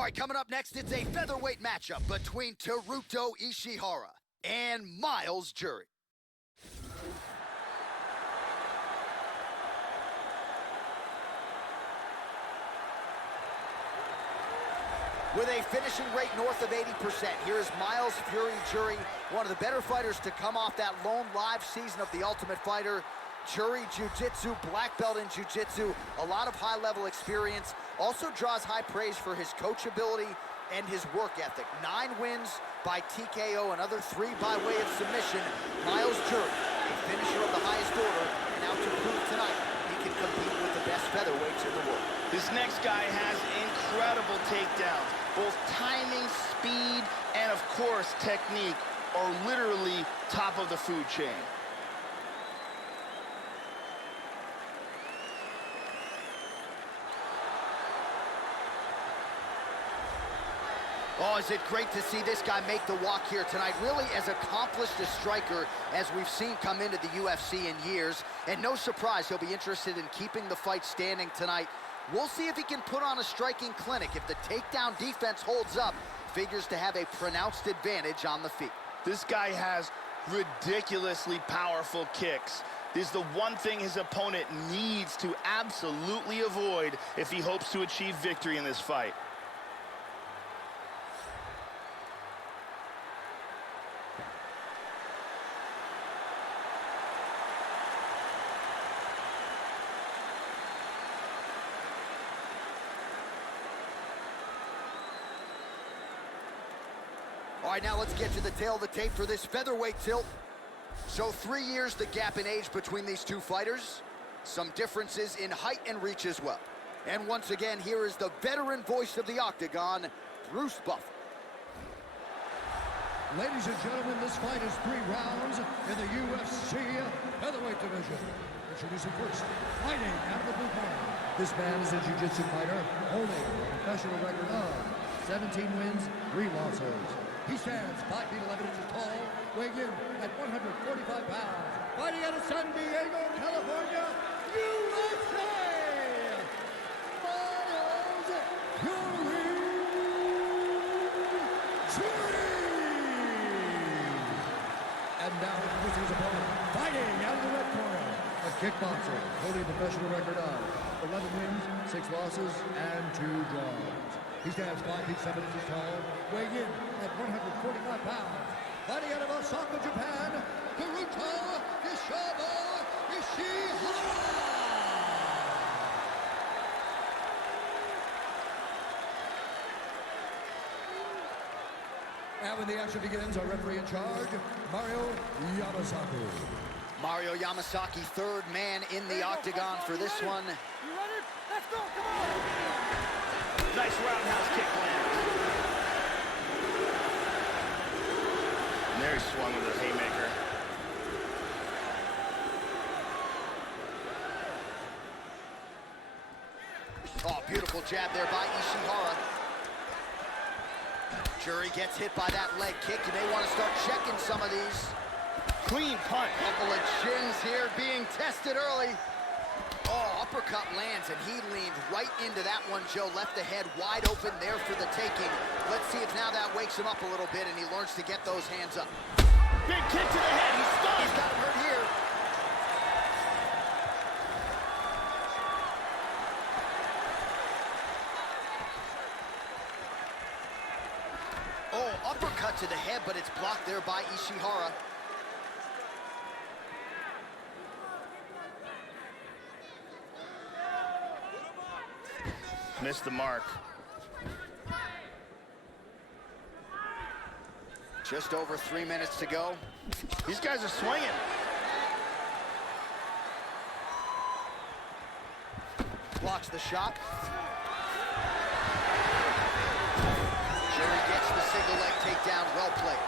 All right, coming up next, it's a featherweight matchup between Teruto Ishihara and Miles Jury. With a finishing rate north of 80%, here is Miles Fury Jury, one of the better fighters to come off that lone live season of The Ultimate Fighter. Jury Jiu-Jitsu, black belt in Jiu-Jitsu, a lot of high-level experience, also draws high praise for his coachability and his work ethic. 9 wins by TKO, another 3 by way of submission. Miles Jury, a finisher of the highest order, and out to prove tonight he can compete with the best featherweights in the world. This next guy has incredible takedowns. Both timing, speed, and of course, technique are literally top of the food chain. Oh, is it great to see this guy make the walk here tonight. Really as accomplished a striker as we've seen come into the UFC in years. And no surprise, he'll be interested in keeping the fight standing tonight. We'll see if he can put on a striking clinic. If the takedown defense holds up, figures to have a pronounced advantage on the feet. This guy has ridiculously powerful kicks. This is the one thing his opponent needs to absolutely avoid if he hopes to achieve victory in this fight. All right, now let's get to the tail of the tape for this featherweight tilt. So 3 years, the gap in age between these two fighters. Some differences in height and reach as well. And once again, here is the veteran voice of the Octagon, Bruce Buffer. Ladies and gentlemen, this fight is 3 rounds in the UFC featherweight division. Introducing first, fighting out of the blue corner. This man is a jiu-jitsu fighter, holding a professional record of 17 wins, 3 losses. He stands 5 feet 11 inches tall, weighing in at 145 pounds. Fighting out of San Diego, California, USA! Miles Fury Jury! And now introducing his opponent, fighting out of the red corner, a kickboxer holding a professional record of 11 wins, 6 losses, and 2 draws. He stands 5 feet 7 inches tall, weighing in at 145 pounds. Fighting out of Osaka, Japan, Teruto Ishihara! And when the action begins, our referee in charge, Mario Yamasaki. Mario Yamasaki, third man in the octagon for this one. You ready? Let's go, come on! Nice roundhouse kick lands. And there he swung with a haymaker. Oh, beautiful jab there by Ishihara. Jury gets hit by that leg kick. You may want to start checking some of these. Clean punch. Couple of chins here being tested early. Oh, uppercut lands, and he leaned right into that one, Joe. Left the head wide open there for the taking. Let's see if now that wakes him up a little bit and he learns to get those hands up. Big kick to the head. He's stunned. He's got him hurt here. Oh, uppercut to the head, but it's blocked there by Ishihara. Missed the mark. Just over 3 minutes to go. These guys are swinging. Blocks the shot. Jury gets the single leg takedown. Well played.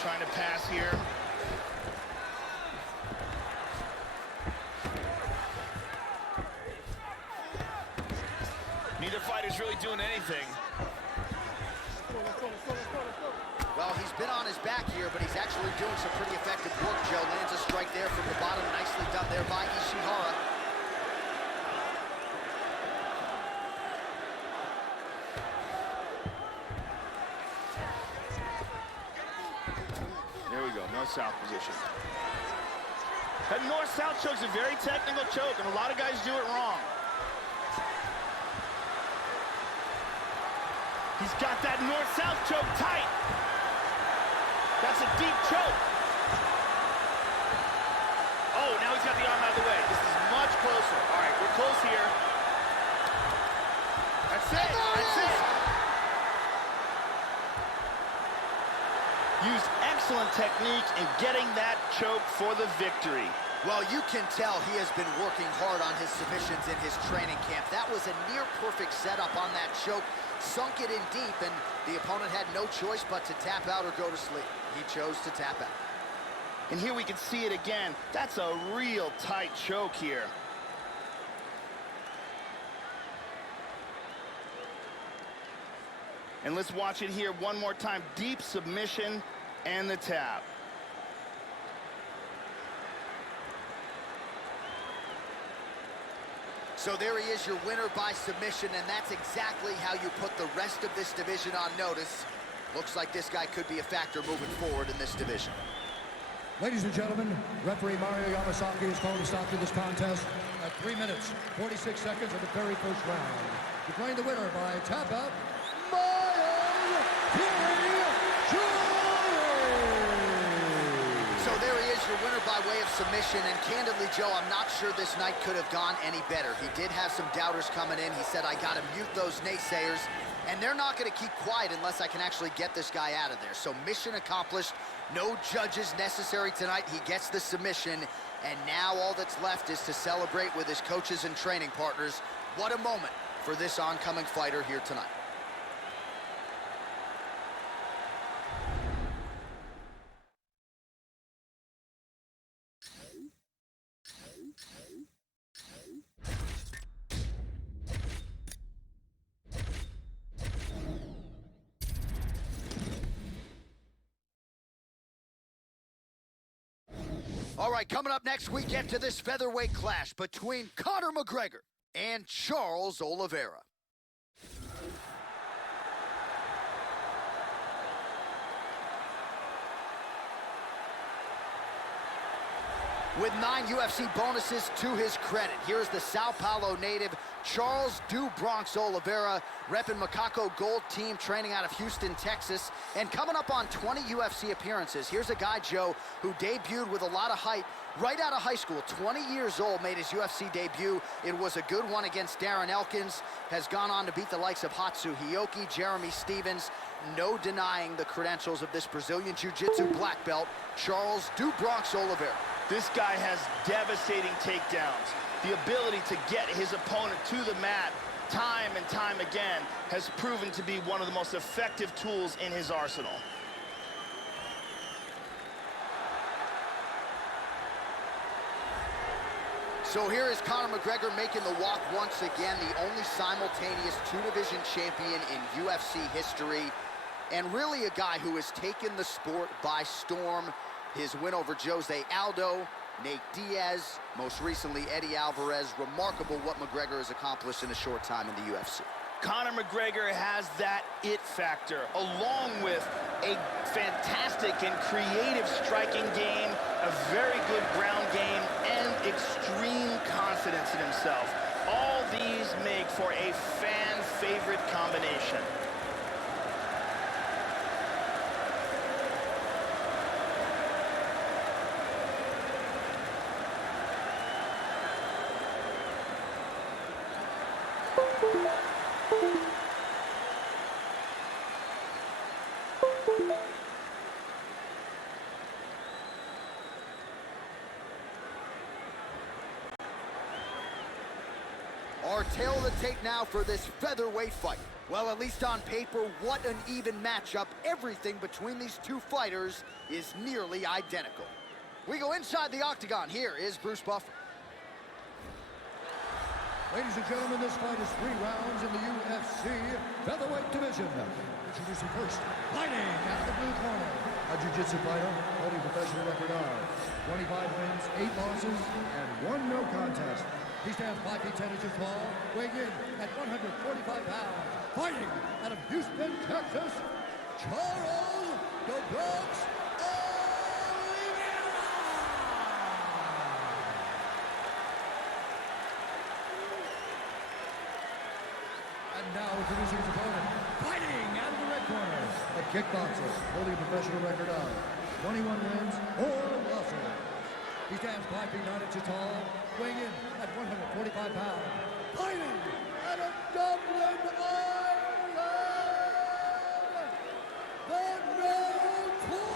Trying to pass here. Neither fighter's really doing anything. Well, he's been on his back here, but he's actually doing some pretty effective work, Joe. Lands a strike there from the bottom. Nicely done there by Ishihara. north-south position. That north-south choke's a very technical choke, and a lot of guys do it wrong. He's got that north-south choke tight. That's a deep choke. Oh, now he's got the arm out of the way. This is much closer. All right, we're close here. That's it. That's it. Used excellent technique in getting that choke for the victory. Well, you can tell he has been working hard on his submissions in his training camp. That was a near-perfect setup on that choke. Sunk it in deep, and the opponent had no choice but to tap out or go to sleep. He chose to tap out. And here we can see it again. That's a real tight choke here. And let's watch it here one more time. Deep submission and the tap. So there he is, your winner by submission, and that's exactly how you put the rest of this division on notice. Looks like this guy could be a factor moving forward in this division. Ladies and gentlemen, referee Mario Yamasaki has called a stop to this contest at 3 minutes, 46 seconds of the very first round. Declaring the winner by tap out, So there he is, your winner by way of submission, and candidly, Joe, I'm not sure this night could have gone any better. He did have some doubters coming in. He said, I gotta mute those naysayers, and they're not gonna keep quiet unless I can actually get this guy out of there. So mission accomplished, no judges necessary tonight. He gets the submission, and now all that's left is to celebrate with his coaches and training partners. What a moment for this oncoming fighter here tonight. All right, coming up next, we get to this featherweight clash between Conor McGregor and Charles Oliveira. With 9 UFC bonuses to his credit, here's the Sao Paulo native, Charles "Do Bronx" Oliveira, repping Macaco Gold Team, training out of Houston, Texas, and coming up on 20 UFC appearances. Here's a guy, Joe, who debuted with a lot of hype right out of high school. 20 years old, made his UFC debut. It was a good one against Darren Elkins. Has gone on to beat the likes of Hatsu Hioki, Jeremy Stevens. No denying the credentials of this Brazilian Jiu-Jitsu black belt, Charles "Do Bronx" Oliveira. This guy has devastating takedowns. The ability to get his opponent to the mat time and time again has proven to be one of the most effective tools in his arsenal. So here is Conor McGregor making the walk once again, the only simultaneous two-division champion in UFC history, and really a guy who has taken the sport by storm. His win over Jose Aldo, Nate Diaz, most recently Eddie Alvarez. Remarkable what McGregor has accomplished in a short time in the UFC. Conor McGregor has that it factor, along with a fantastic and creative striking game, a very good ground game, and extreme confidence in himself. All these make for a fan-favorite combination. Our tail of the tape now for this featherweight fight. Well, at least on paper, what an even matchup. Everything between these two fighters is nearly identical. We go inside the octagon. Here is Bruce Buffer. Ladies and gentlemen, this fight is 3 rounds in the UFC featherweight division. Introducing first, fighting out of the blue corner, a jiu-jitsu fighter holding a professional record of 25 wins, 8 losses, and 1 no contest. He stands 5 feet 10 inches tall, weighing in at 145 pounds. Fighting out of Houston, Texas, Charles "Do Bronx" Oliveira. And now introducing his opponent, fighting out of the red corner, a kickboxer holding a professional record of 21 wins, 4 losses. He stands 5 feet 9 inches tall, weighing in at 145 pounds, fighting out of Dublin, Ireland, the notorious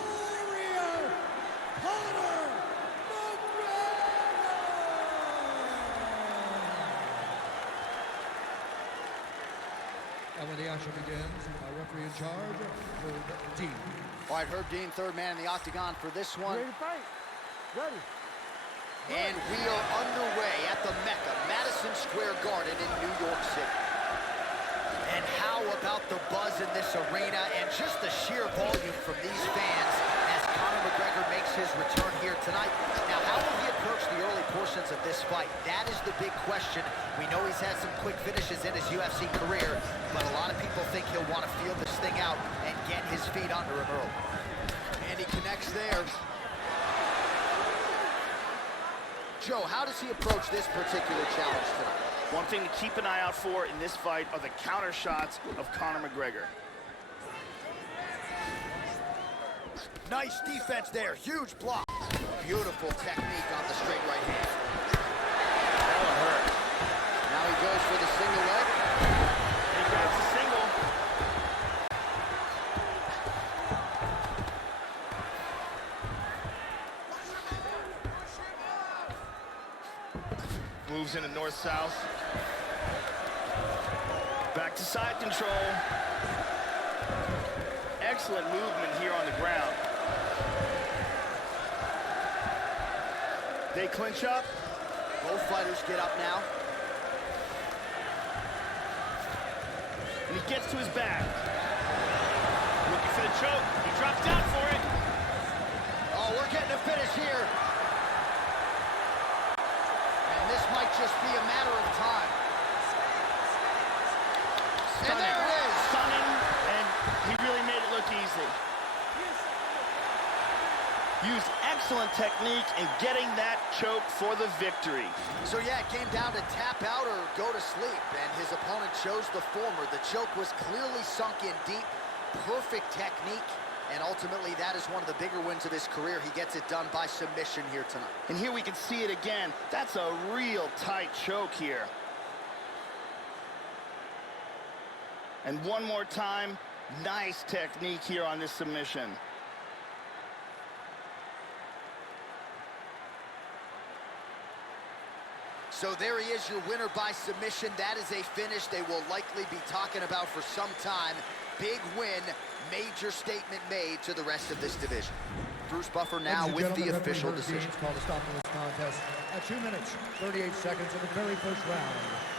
Conor McGregor! And when the action begins, our referee in charge, Herb Dean. All right, Herb Dean, third man in the octagon for this one. Ready to fight? Ready. And we are underway at the Mecca, Madison Square Garden in New York City. And how about the buzz in this arena and just the sheer volume from these fans as Conor McGregor makes his return here tonight. Now, how will he approach the early portions of this fight? That is the big question. We know he's had some quick finishes in his UFC career, but a lot of people think he'll want to feel this thing out and get his feet under him early. And he connects there. Joe, how does he approach this particular challenge tonight? One thing to keep an eye out for in this fight are the counter shots of Conor McGregor. Nice defense there, huge block. Beautiful technique on the straight right hand. That'll hurt. Now he goes for the single leg. He grabs the single. Moves into north-south. Back to side control. Excellent movement here on the ground. They clinch up. Both fighters get up now. And he gets to his back. Looking for the choke. He drops down for it. Oh, we're getting a finish here. And this might just be a matter of time. And there it is. Stunning, and he really made it look easy. Used excellent technique in getting that choke for the victory. So yeah, it came down to tap out or go to sleep, and his opponent chose the former. The choke was clearly sunk in deep, perfect technique, and ultimately that is one of the bigger wins of his career. He gets it done by submission here tonight. And here we can see it again. That's a real tight choke here. And one more time, nice technique here on this submission. So there he is, your winner by submission. That is a finish they will likely be talking about for some time. Big win, major statement made to the rest of this division. Bruce Buffer now with the official decision. Called a stop on this contest at 2 minutes, 38 seconds of the very first round.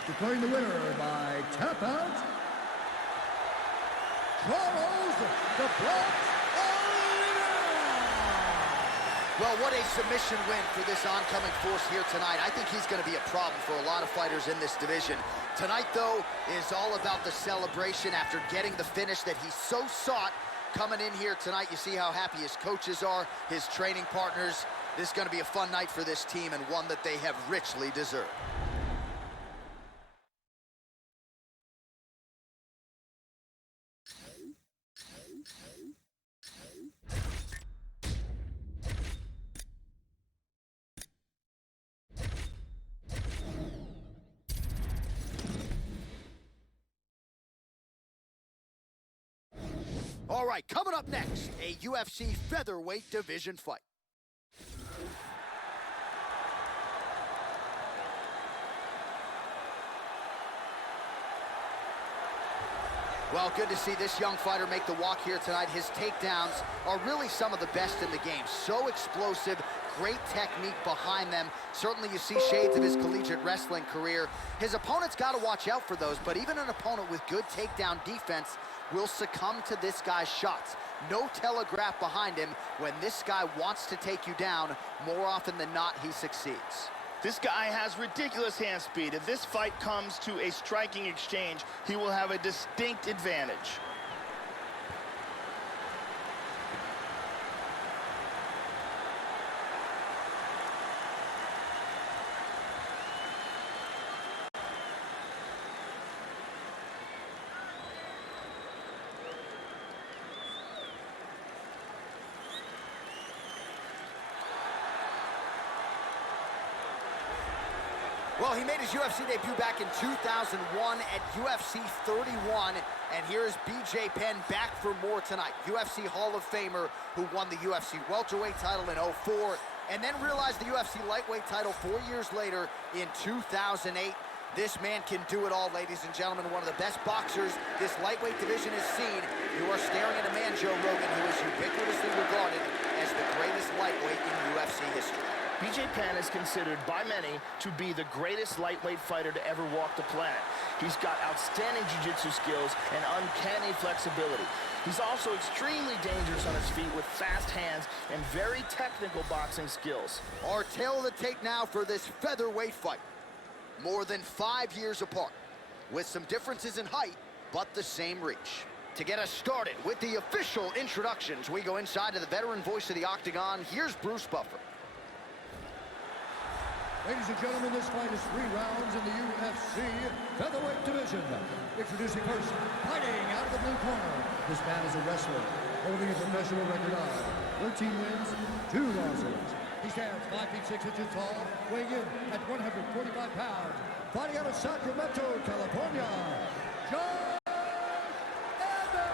Declaring the winner by tap out, Charles the Block. Well, what a submission win for this oncoming force here tonight. I think he's going to be a problem for a lot of fighters in this division. Tonight, though, is all about the celebration after getting the finish that he so sought. Coming in here tonight, you see how happy his coaches are, his training partners. This is going to be a fun night for this team and one that they have richly deserved. All right, coming up next, a UFC featherweight division fight. Well, good to see this young fighter make the walk here tonight. His takedowns are really some of the best in the game. So explosive, great technique behind them. Certainly you see shades of his collegiate wrestling career. His opponent's got to watch out for those, but even an opponent with good takedown defense will succumb to this guy's shots. No telegraph behind him. When this guy wants to take you down, more often than not, he succeeds. This guy has ridiculous hand speed. If this fight comes to a striking exchange, he will have a distinct advantage. Well, he made his UFC debut back in 2001 at UFC 31, and here is BJ Penn back for more tonight. UFC Hall of Famer who won the UFC welterweight title in 2004, and then realized the UFC lightweight title 4 years later in 2008. This man can do it all, ladies and gentlemen. One of the best boxers this lightweight division has seen. You are staring at a man, Joe Rogan, who is ubiquitously regarded as the greatest lightweight in UFC history. BJ Penn is considered by many to be the greatest lightweight fighter to ever walk the planet. He's got outstanding jiu-jitsu skills and uncanny flexibility. He's also extremely dangerous on his feet with fast hands and very technical boxing skills. Our tale of the tape now for this featherweight fight. More than 5 years apart, with some differences in height, but the same reach. To get us started with the official introductions, we go inside to the veteran voice of the Octagon. Here's Bruce Buffer. Ladies and gentlemen, this fight is 3 rounds in the UFC featherweight division. Introducing first, fighting out of the blue corner. This man is a wrestler, holding a professional record of 13 wins, 2 losses. He stands 5 feet 6 inches tall, weighing in at 145 pounds. Fighting out of Sacramento, California, John Evans!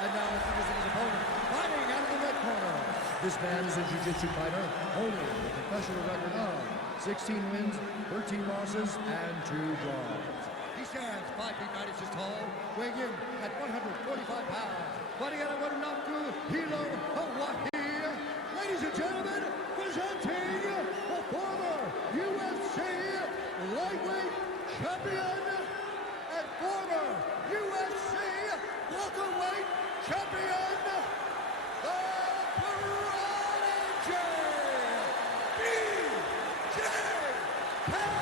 And now introducing his opponent, fighting out of the red corner. This man is a jiu-jitsu fighter, holding a professional record of 16 wins, 13 losses, and 2 draws. He stands 5 feet 9 inches tall, weighing in at 145 pounds. Fighting out of Wanaku, Hilo, Hawaii. Ladies and gentlemen, presenting the former UFC lightweight champion and former UFC welterweight champion, the Prodigy, BJ Penn!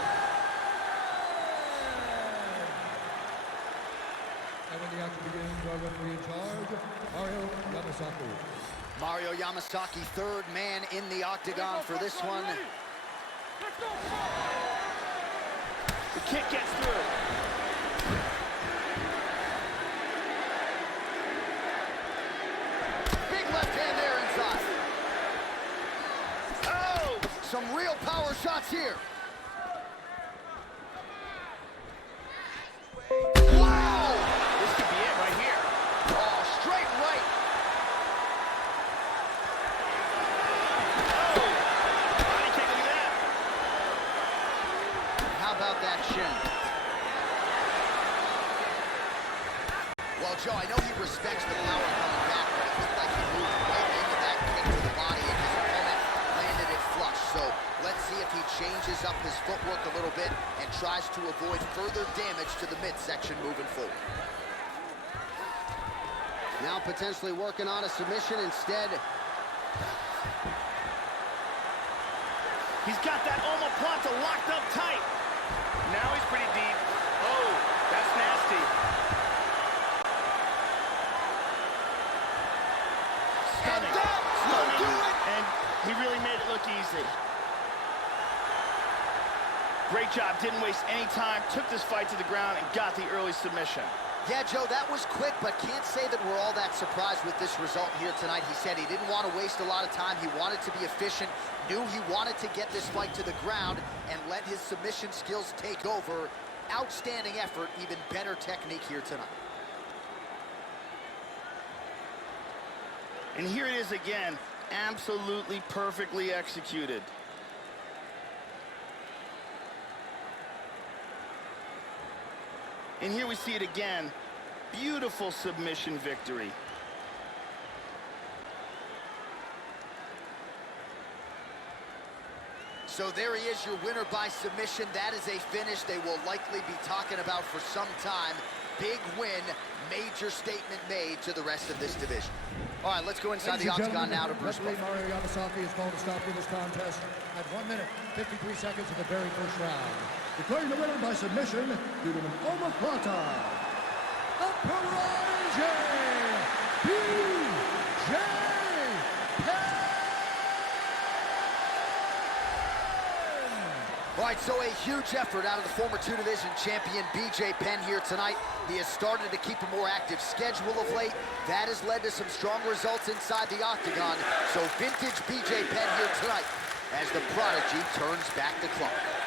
And when the action begins, our referee in charge, Mario Yamasaki. Mario Yamasaki, third man in the Octagon for this one. The kick gets through. Big left hand there inside. Oh! Some real power shots here. Wow! This could be it right here. Oh, straight right. Body kick, look at that. How about that shin? Well, Joe, I know he respects the power coming back, but it looked like he moved right into that kick to the body, and his opponent landed it flush. So let's see if he changes up his footwork a little bit and tries to avoid further damage to the midsection moving forward. Now potentially working on a submission instead. He's got that omoplata locked up tight. Now he's pretty deep. Oh, that's nasty. Stunning. Stunning. And he really made it look easy. Great job. Didn't waste any time. Took this fight to the ground and got the early submission. Yeah, Joe, that was quick, but can't say that we're all that surprised with this result here tonight. He said he didn't want to waste a lot of time. He wanted to be efficient, knew he wanted to get this fight to the ground and let his submission skills take over. Outstanding effort, even better technique here tonight. And here it is again, absolutely perfectly executed. And here we see it again. Beautiful submission victory. So there he is, your winner by submission. That is a finish they will likely be talking about for some time. Big win, major statement made to the rest of this division. All right, let's go inside the Octagon now to Bruce Buffer. Mario Yamasaki is called to stop in this contest at 1 minute, 53 seconds of the very first round. Declaring the winner by submission due to an omoplata, the Prodigy, BJ Penn! All right, so a huge effort out of the former two-division champion BJ Penn here tonight. He has started to keep a more active schedule of late. That has led to some strong results inside the Octagon. So vintage BJ Penn here tonight. as the prodigy turns back the clock.